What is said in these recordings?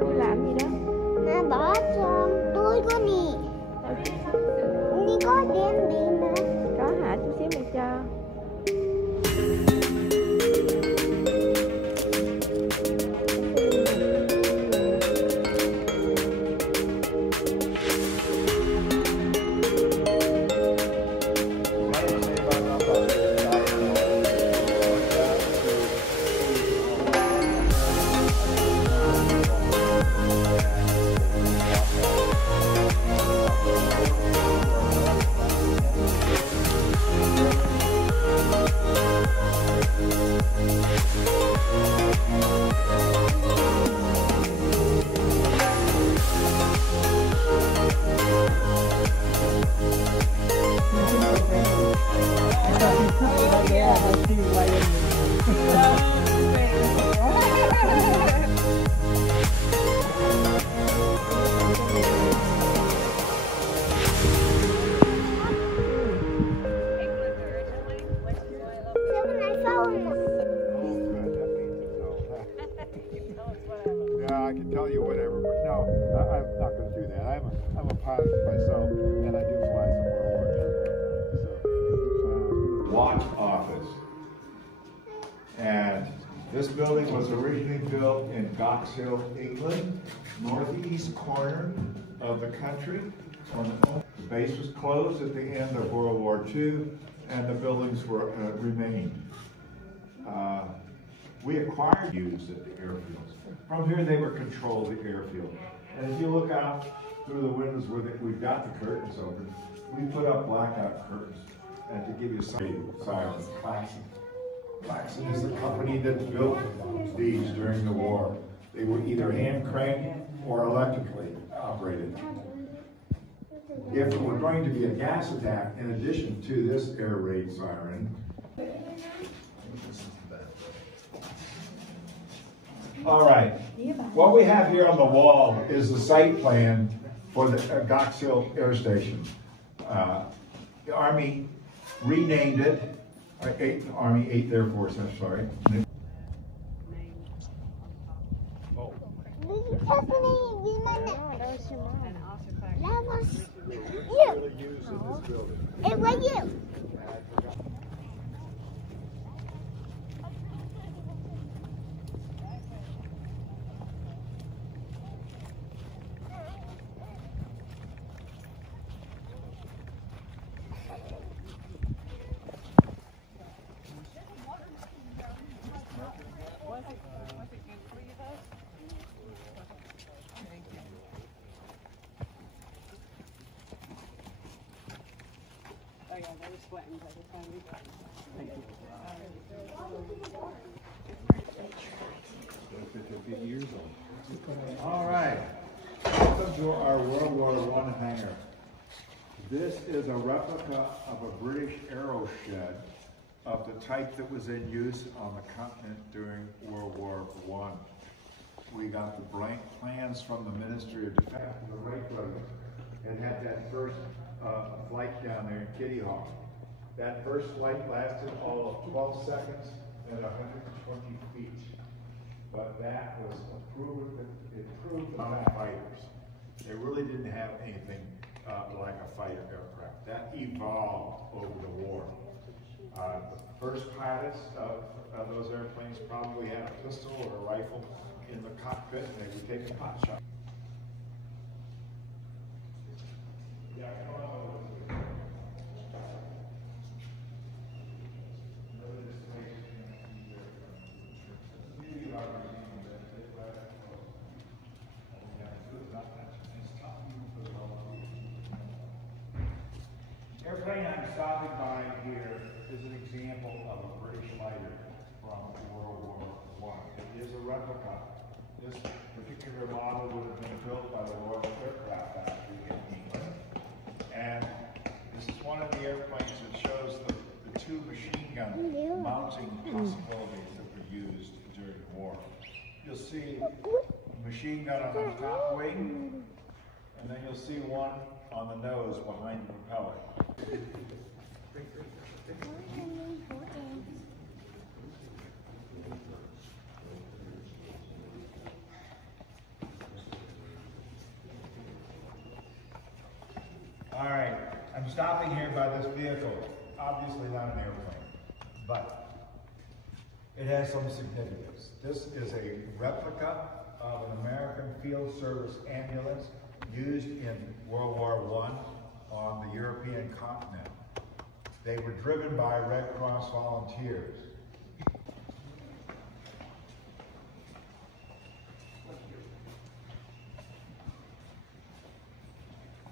Con đi làm gì đó? Mẹ bỏ cho tôi có nè. Đi có đen đi mà. Có hả? Chút xíu mẹ cho. Yeah, I can tell you whatever, but no, I'm not going to do that. I'm a pilot myself, and I do fly some World War II. Watch office. And this building was originally built in Gox Hill, England, northeast corner of the country. The base was closed at the end of World War II, and the buildings were remained. We acquired views at the airfields. From here, they were control of the airfield. And if you look out through the windows where we've got the curtains open, we put up blackout curtains. And to give you some sirens, Claxon is the company that built these during the war. They were either hand cranked or electrically operated. If it were going to be a gas attack, in addition to this air raid siren, all right, what we have here on the wall is the site plan for the Gox Hill Air Station. The Army renamed it, Army 8th Air Force, I'm sorry. Oh. That was you. It was you. All right, welcome to our World War I hangar. This is a replica of a British aero shed of the type that was in use on the continent during World War I. We got the blank plans from the Ministry of Defense. The Wright brothers had that first flight down there in Kitty Hawk. That first flight lasted all of 12 seconds at 120 feet. But that was it proved the fighters. They really didn't have anything like a fighter aircraft. That evolved over the war. The first pilots of those airplanes probably had a pistol or a rifle in the cockpit, and they would take a pot shot. Airplane I'm stopping by here is an example of a British lighter from World War I. It is a replica. This particular model would have been built by the Royal Aircraft Factory in England. And this is one of the airplanes that shows the two machine gun mounting possibilities that were used during the war. You'll see a machine gun on the top wing, and then you'll see one on the nose behind the propeller. All right, I'm stopping here by this vehicle. Obviously not an airplane, but it has some significance. This is a replica of an American Field Service ambulance used in World War I on the European continent. They were driven by Red Cross volunteers.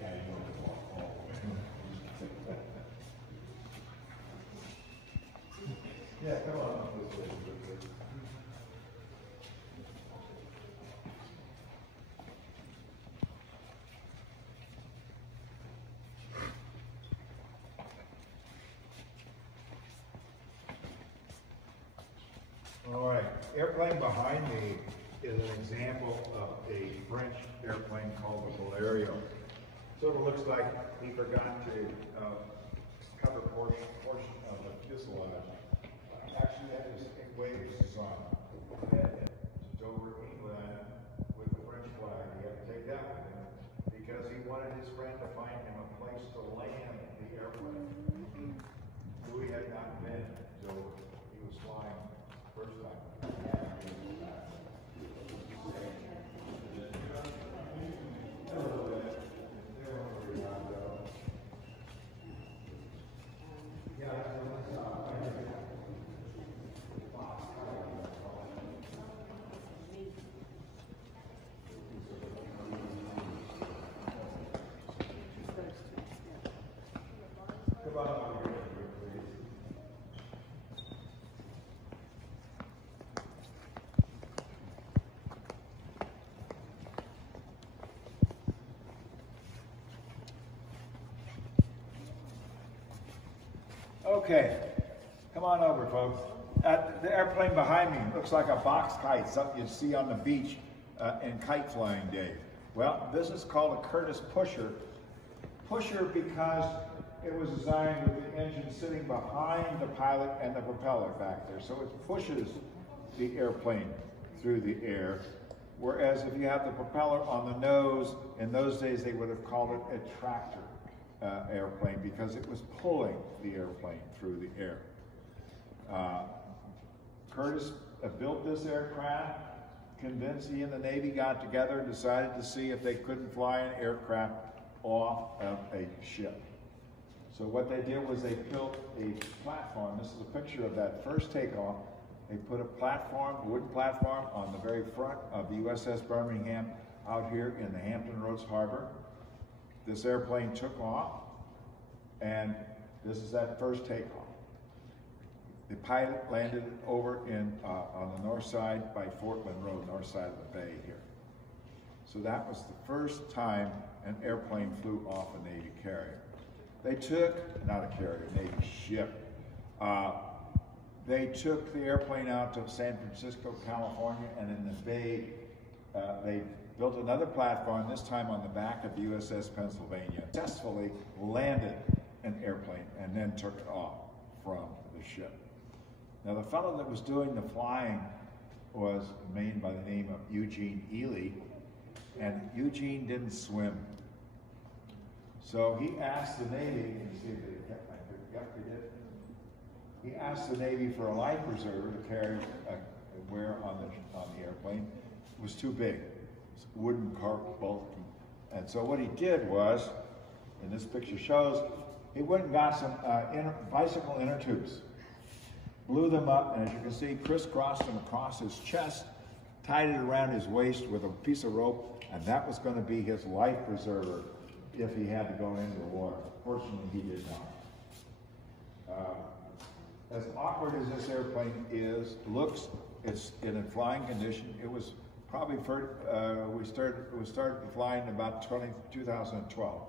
Yeah, you want to walk all the way. Yeah, come on this way. All right, airplane behind me is an example of a French airplane called the Valerio. Sort of looks like he forgot to cover portion of the fuselage. Actually, that is a wave design. It's over England with the French flag. He had to take that with him because he wanted his friend to find him a place to land the airplane. Louis had not been, so he was flying first time. Okay, come on over, folks. The airplane behind me looks like a box kite, something you see on the beach in kite flying day. Well, this is called a Curtiss pusher. Pusher because it was designed with the engine sitting behind the pilot and the propeller back there. So it pushes the airplane through the air. Whereas if you have the propeller on the nose, in those days they would have called it a tractor airplane because it was pulling the airplane through the air. Curtiss built this aircraft, convinced he and the Navy got together and decided to see if they couldn't fly an aircraft off of a ship. So what they did was they built a platform. This is a picture of that first takeoff. They put a platform, a wooden platform, on the very front of the USS Birmingham out here in the Hampton Roads Harbor. This airplane took off, and this is that first takeoff. The pilot landed over on the north side by Fortland Road, north side of the bay here. So that was the first time an airplane flew off a Navy carrier. They took, not a carrier, a Navy ship. They took the airplane out to San Francisco, California, and in the bay, they built another platform, this time on the back of the USS Pennsylvania, successfully landed an airplane and then took it off from the ship. Now the fellow that was doing the flying was a man by the name of Eugene Ely, and Eugene didn't swim. So he asked the Navy, and see if they kept my picture, yep, they did. He asked the Navy for a life preserver to carry, wear on the airplane. It was too big. It's wooden, carved, bulky. And so what he did was, and this picture shows, he went and got some bicycle inner tubes, blew them up, and as you can see, crisscrossed them across his chest, tied it around his waist with a piece of rope, and that was going to be his life preserver if he had to go into the water. Fortunately, he did not. As awkward as this airplane looks, it's in a flying condition. It was probably we started flying in about 2012.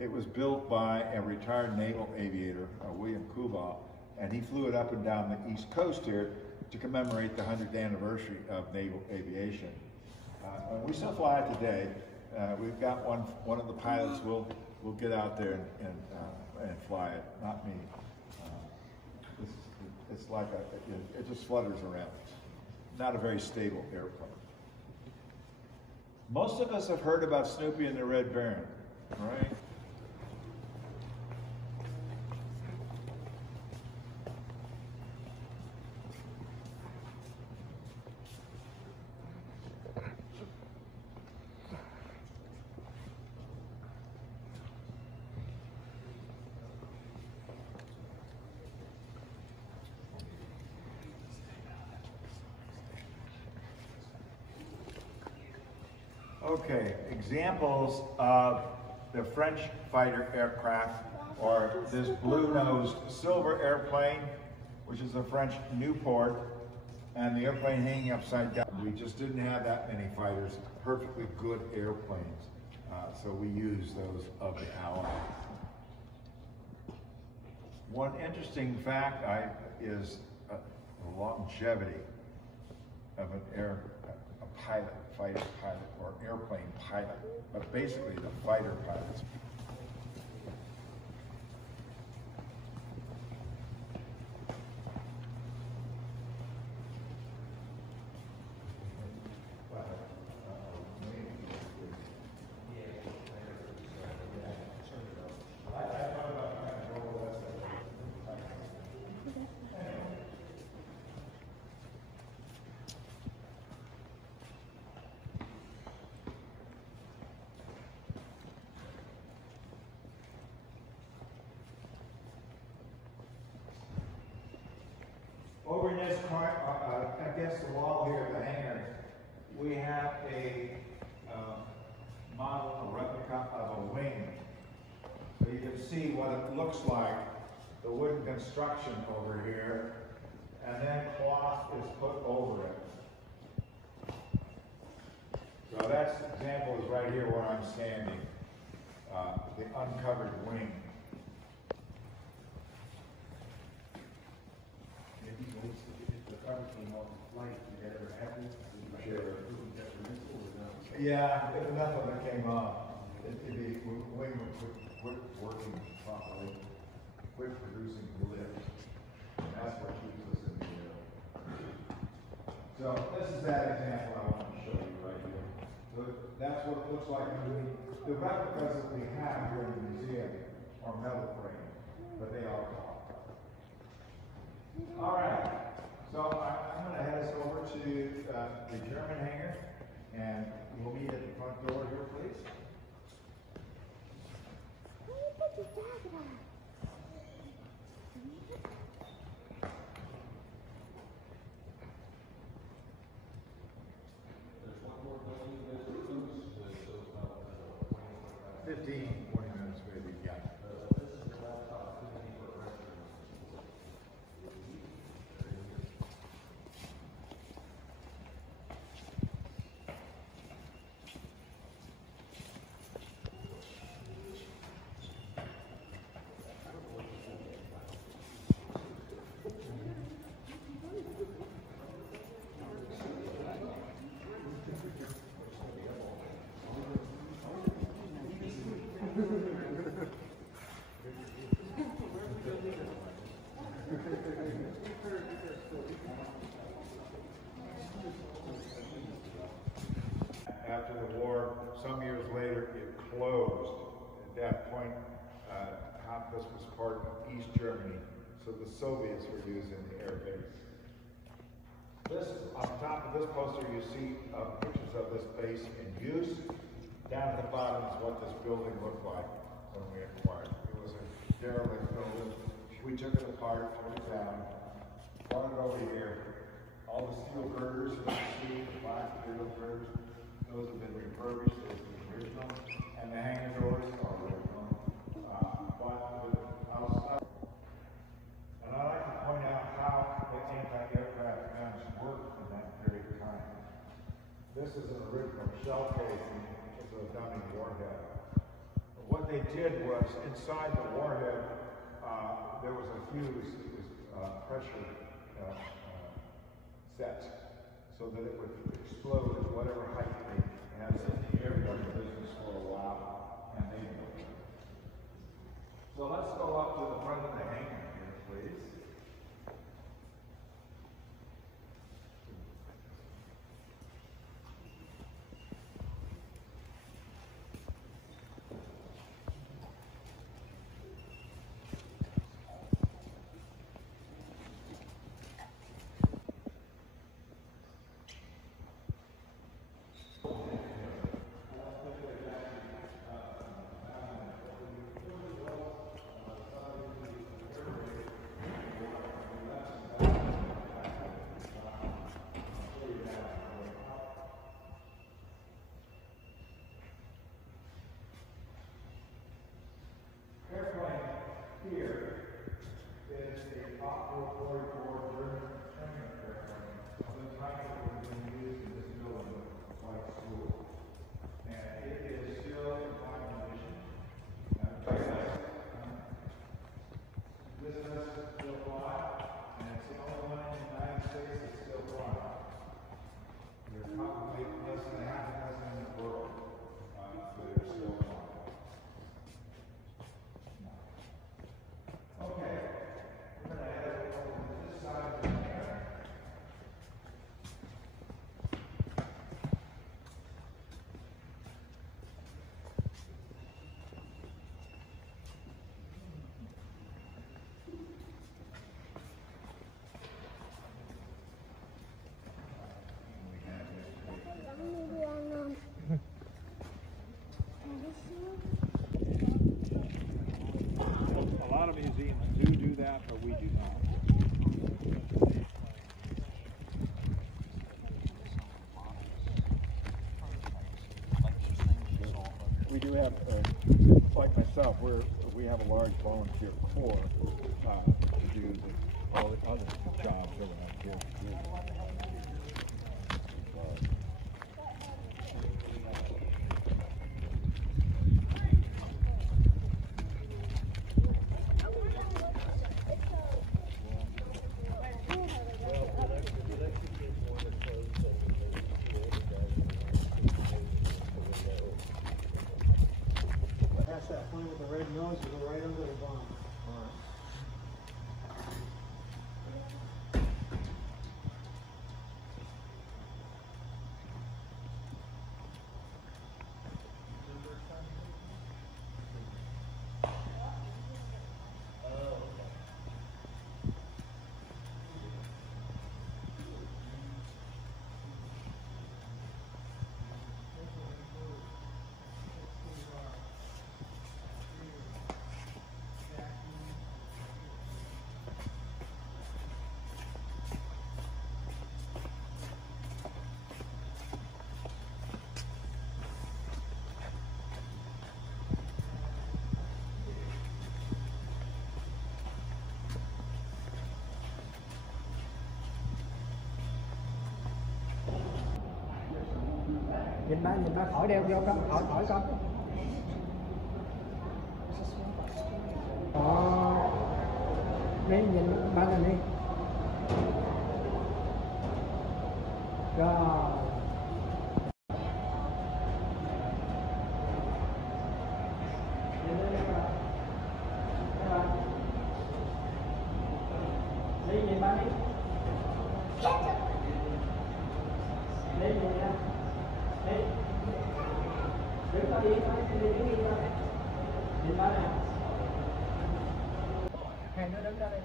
It was built by a retired naval aviator, William Kuba, and he flew it up and down the East Coast here to commemorate the 100th anniversary of naval aviation. We still fly it today. We've got one of the pilots will get out there and fly it, not me. It's like it just flutters around. Not a very stable airplane. Most of us have heard about Snoopy and the Red Baron, right? Okay, examples of the French fighter aircraft are this blue-nosed silver airplane, which is a French Newport, and the airplane hanging upside down. We just didn't have that many fighters, perfectly good airplanes, so we use those of the Allies. One interesting fact is the longevity of a pilot, fighter pilot, or airplane pilot, but basically the fighter pilots. Over in this part, against the wall here of the hangar, we have a model, a replica of a wing. So you can see what it looks like, the wooden construction over here, and then cloth is put over it. So that's example is right here where I'm standing, the uncovered wing. Yeah, if nothing that came up, the wing would quit working properly, quit producing lift. And that's what keeps us in the air. So this is that example I want to show you right here. So that's what it looks like underneath. The replicas that we have here in the museum are metal framed, but they are cloth. All right. So I'm going to head us over to the German hangar, and we'll meet at the front door here, please. Where you put your bag on? There's one more building that's close, so it's about 15, 20 minutes maybe, yeah. this is the laptop, 50 for reference. After the war, some years later, it closed. At that point, this was part of East Germany, so the Soviets were using the air base. This, on top of this poster, you see pictures of this base in use. Down at the bottom is what this building looked like when we acquired it. It was a derelict building. We took it apart, took it down, brought it over here. All the steel girders that you see, the black steel girders, those have been refurbished as the original, and the hangar doors are original. And I'd like to point out how the anti-aircraft guns worked in that period of time. This is an original shell casing of a dummy warhead. But what they did was, inside the warhead, there was a fuse, pressure set, so that it would explode at whatever height they had. The airgun business for a while, and they did. So let's go up to the front of the hangar here, please. we do have, like myself, we have a large volunteer corps to do all the other jobs that we have here to do. Pass that point with the red nose and go right under the bomb. Nhìn ba khỏi đeo vô con, khỏi con. Đó. Đi nhìn ba này đi. Rồi. Đi nhìn ba đi. Đi nhìn ra. Đi. Đứng ta đi thôi, đi thôi. Nhìn ba nè. Hai đứa đứng ra đây.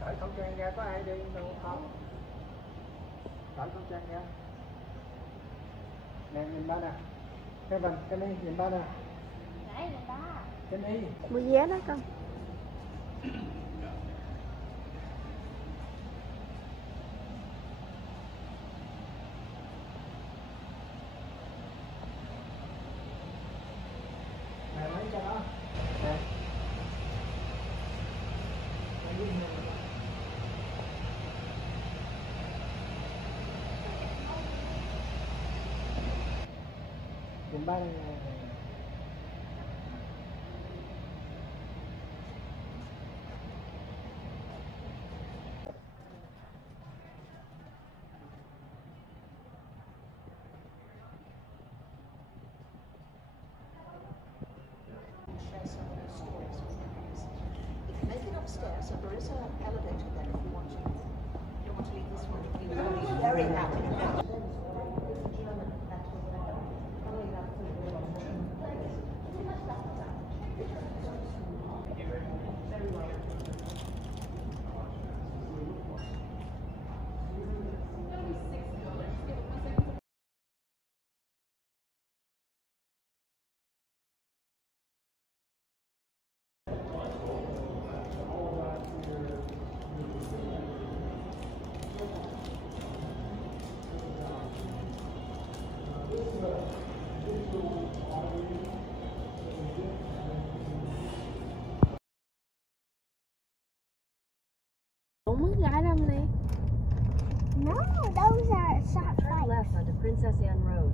Cởi khẩu trang ra, có ai đi đâu không? Cởi khẩu trang ra. Nè, nhìn ba nè. Cái Bình, cái đi, nhìn ba nè. Đấy là ba. Cái đi. Mua vé đó con. Nè, lấy cho nó. Nè. Nhìn ba này. Share some of those stories with you. You can make it upstairs, so there is an elevator there if you want to. You want to leave this one, you will be very happy. German, that's what I know. Following that through the very well. Ủa mất gái đâu nè. No, those are shot Turn lights. left onto Princess Anne Road.